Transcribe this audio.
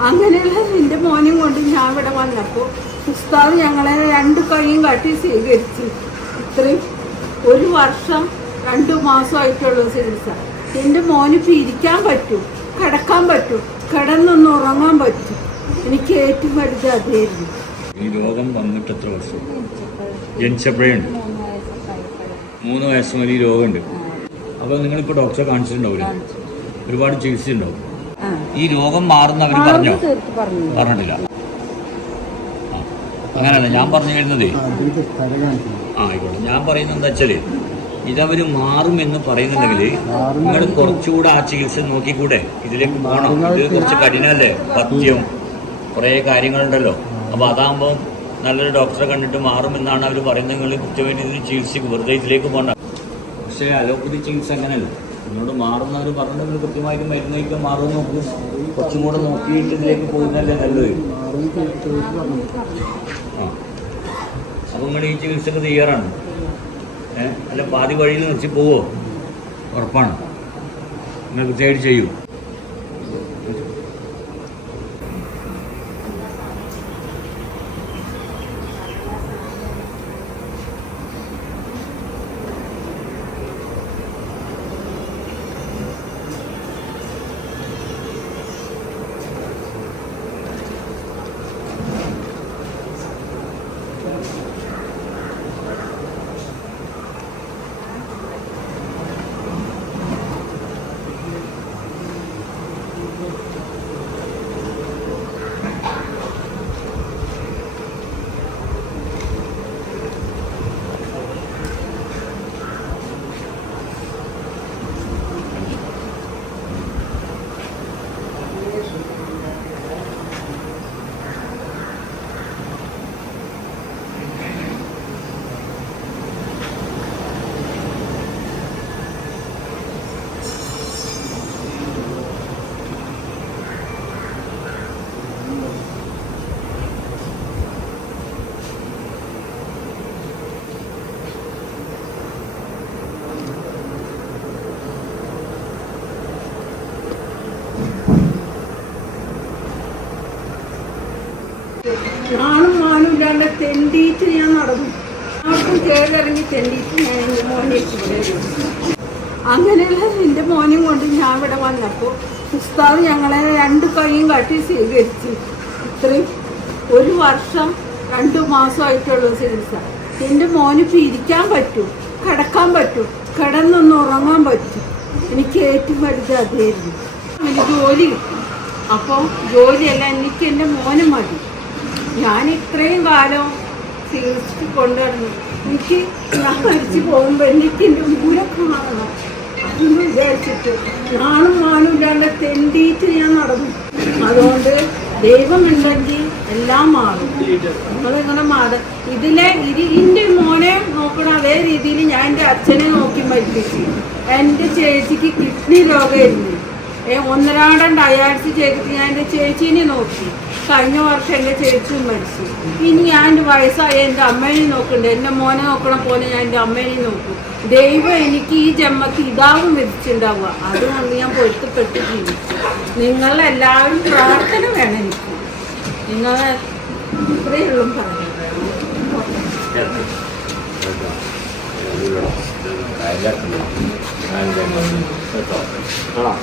അങ്ങനെയുള്ള എന്റെ മോനും കൊണ്ട് ഞാൻ ഇവിടെ വന്നപ്പോൾ ഉസ്താദ് ഞങ്ങളെ രണ്ട് കൈയും കാട്ടി സ്വീകരിച്ചു. ഇത്രയും ഒരു വർഷം രണ്ടു മാസമായിട്ടുള്ള ചികിത്സ എന്റെ മോന് പിരിക്കാൻ പറ്റും കിടക്കാൻ പറ്റും കിടന്നൊന്ന് ഉറങ്ങാൻ പറ്റും. എനിക്ക് ഏറ്റവും വലുത് അതായിരുന്നു. ഈ രോഗം വന്നിട്ട് എത്ര വർഷം? ജനിച്ചപ്പോഴേണ്ട് മൂന്ന് വയസ്സ് മുതൽ ഈ രോഗമുണ്ട് അപ്പോൾ നിങ്ങളിപ്പോൾ ഡോക്ടറെ കാണിച്ചിട്ടുണ്ടാവില്ല ഒരുപാട് ചികിത്സ ഉണ്ടാവും ഈ രോഗം മാറുന്ന അവർ പറഞ്ഞോ. പറഞ്ഞു പറഞ്ഞിട്ടില്ല. അങ്ങനല്ല അങ്ങനെയല്ല ഞാൻ പറഞ്ഞു വരുന്നതേ. ആ ആയിക്കോട്ടെ. ഞാൻ പറയുന്നത് എന്താ വെച്ചാൽ ഇതവര് മാറും എന്ന് പറയുന്നുണ്ടെങ്കിൽ നിങ്ങൾ കുറച്ചുകൂടെ ആ ചികിത്സ നോക്കിക്കൂടെ? ഇതിലേക്ക് പോകണം ഇത് കുറച്ച് കഠിനല്ലേ പഥ്യം കുറേ കാര്യങ്ങളുണ്ടല്ലോ. അപ്പോൾ അതാകുമ്പോൾ നല്ലൊരു ഡോക്ടറെ കണ്ടിട്ട് മാറും എന്നാണ് അവർ പറയുന്നത്. നിങ്ങൾ കൃത്യമായിട്ട് ഇതിന് ചികിത്സക്ക് വെറുതെ ഇതിലേക്ക് പോകണ്ട പക്ഷേ അലോപ്പതി ചികിത്സ അങ്ങനെയല്ല. നിങ്ങളോട് മാറുന്നവർ പറഞ്ഞിട്ടുണ്ടെങ്കിൽ കൃത്യമായിട്ട് മരുന്നൊക്കെ മാറുമെന്ന് നോക്കും. കുറച്ചും കൂടെ നോക്കിയിട്ട് ഇതിലേക്ക് പോകുന്നതല്ലേ നല്ലത്. അപ്പം നിങ്ങൾ ഈ ചികിത്സക്ക് തയ്യാറാണ് ഏഹ് അല്ല പാതി വഴിയിൽ നിർത്തി പോവോ? ഉറപ്പാണ്. നിങ്ങൾ കൃത്യമായിട്ട് ചെയ്യൂ. നാളും മാനും ഇല്ലാണ്ട് തെണ്ടിയിട്ട് ഞാൻ നടന്നു. ആർക്കും ചേരിറങ്ങി തെണ്ടിയിട്ട് ഞാൻ എന്റെ മോനെ അങ്ങനെയുള്ള എന്റെ മോനും കൊണ്ട് ഞാൻ ഇവിടെ വന്നപ്പോൾ ഉസ്താദ് ഞങ്ങളെ രണ്ട് കൈയും കാട്ടി സ്വീകരിച്ചു. ഇത്രയും ഒരു വർഷം രണ്ടു മാസമായിട്ടുള്ള ചികിത്സ. എന്റെ മോന് പിരിക്കാൻ പറ്റും കിടക്കാൻ പറ്റും കിടന്നൊന്ന് ഉറങ്ങാൻ പറ്റും. എനിക്ക് ഏറ്റവും വലുത് അതായിരുന്നു. എനിക്ക് ജോലി കിട്ടി. അപ്പോൾ ജോലിയല്ല എനിക്ക് എന്റെ മോനെ മതി. ഞാൻ ഇത്രയും കാലം ചികിത്സിച്ച് കൊണ്ടുവരുന്നു എനിക്ക് ഞാൻ മരിച്ചു പോകുമ്പോൾ എനിക്ക് എന്റെ ഊരെ മാറണം അതൊന്നും വിചാരിച്ചിട്ട് നാളും മാനും ഇല്ലാണ്ട് തെണ്ടിയിട്ട് ഞാൻ നടന്നു. അതുകൊണ്ട് ദൈവമുണ്ടെങ്കിൽ എല്ലാം മാറും. നിങ്ങളിങ്ങനെ മാറ? ഇതിലെ ഇരി എന്റെ മോനെ നോക്കണ അതേ രീതിയിൽ ഞാൻ എന്റെ അച്ഛനെ നോക്കി മരിപ്പിച്ചു. എന്റെ ചേച്ചിക്ക് കിഡ്നി രോഗമായിരുന്നു ഒന്നരാടം ഡയാലിസിസ് ചെയ്തിട്ട് ഞാൻ എന്റെ ചേച്ചീനെ നോക്കി. കഴിഞ്ഞ വർഷം എന്റെ ചേച്ചി മരിച്ചു. ഇനി ഞാൻ എന്റെ വയസ്സായ എന്റെ അമ്മേനെ നോക്കണ്ട. എന്റെ മോനെ നോക്കണ പോലെ ഞാൻ എന്റെ അമ്മേനെ നോക്കും. ദൈവം എനിക്ക് ഈ ജന്മത്തിൽ ഇതാവും വിധിച്ചിട്ടുണ്ടാവുക. അതുകൊണ്ട് ഞാൻ പൊരുത്തപ്പെട്ട് ജീവിച്ചു. നിങ്ങളെല്ലാവരും പ്രാർത്ഥന വേണം എനിക്ക്. Là em rất là nhiều, anh là.